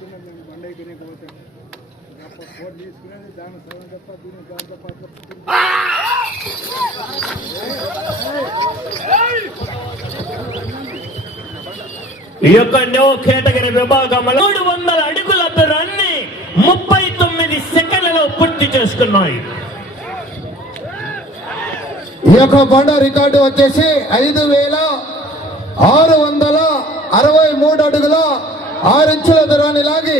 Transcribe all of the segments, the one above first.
కూర్చున్నాం మేము బండి అయిపోయినాక పోతాం. తప్ప ఫోన్ తీసుకునేది దాని సగం తప్ప దీని దాని తప్ప అట్లా ఈ యొక్క నో కేటగిరీ విభాగంలో మూడు వందల అడుగుల దూరాన్ని ముప్పై తొమ్మిది సెకండ్లలో పూర్తి చేసుకున్నాయి. ఈ యొక్క బండ రికార్డు వచ్చేసి ఐదు వేల ఆరు వందల అరవై మూడు అడుగుల ఆరించుల దూరాన్ని లాగి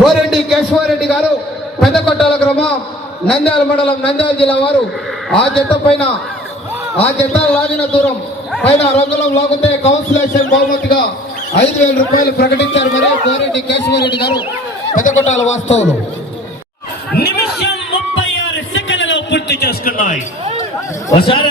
గోరెడ్డి కేశవారెడ్డి గారు పెద్దకొట్టాల గ్రామం నంద్యాల మండలం నంద్యాల జిల్లా వారు. ఆ జత పైన ఆ జత లాగిన దూరం పైన రంగులం లాగితే కౌన్సిలేషన్ బహుమతిగా ఐదు వేల రూపాయలు ప్రకటించారు మరి గోరెడ్డి కేశవారెడ్డి గారు పెద్దకొట్టాల వాస్తవులు. నిమిషం ముప్పై ఆరు సెకండ్లో పూర్తి చేసుకున్నాయి. ఒకసారి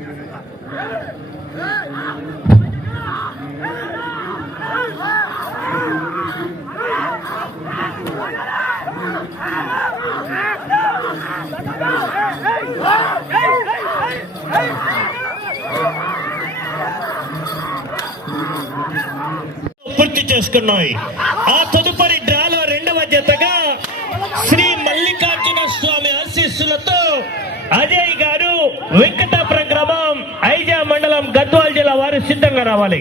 పూర్తి చేసుకున్నాయి. ఆ తదుపరి డ్రాలో రెండవ జతగా శ్రీ మల్లికార్జున స్వామి ఆశీస్సులతో అజయ్ గారు వెంకట గ్రామం ఐజా మండలం గద్వాల్ జిల్లా వారు సిద్ధంగా రావాలి.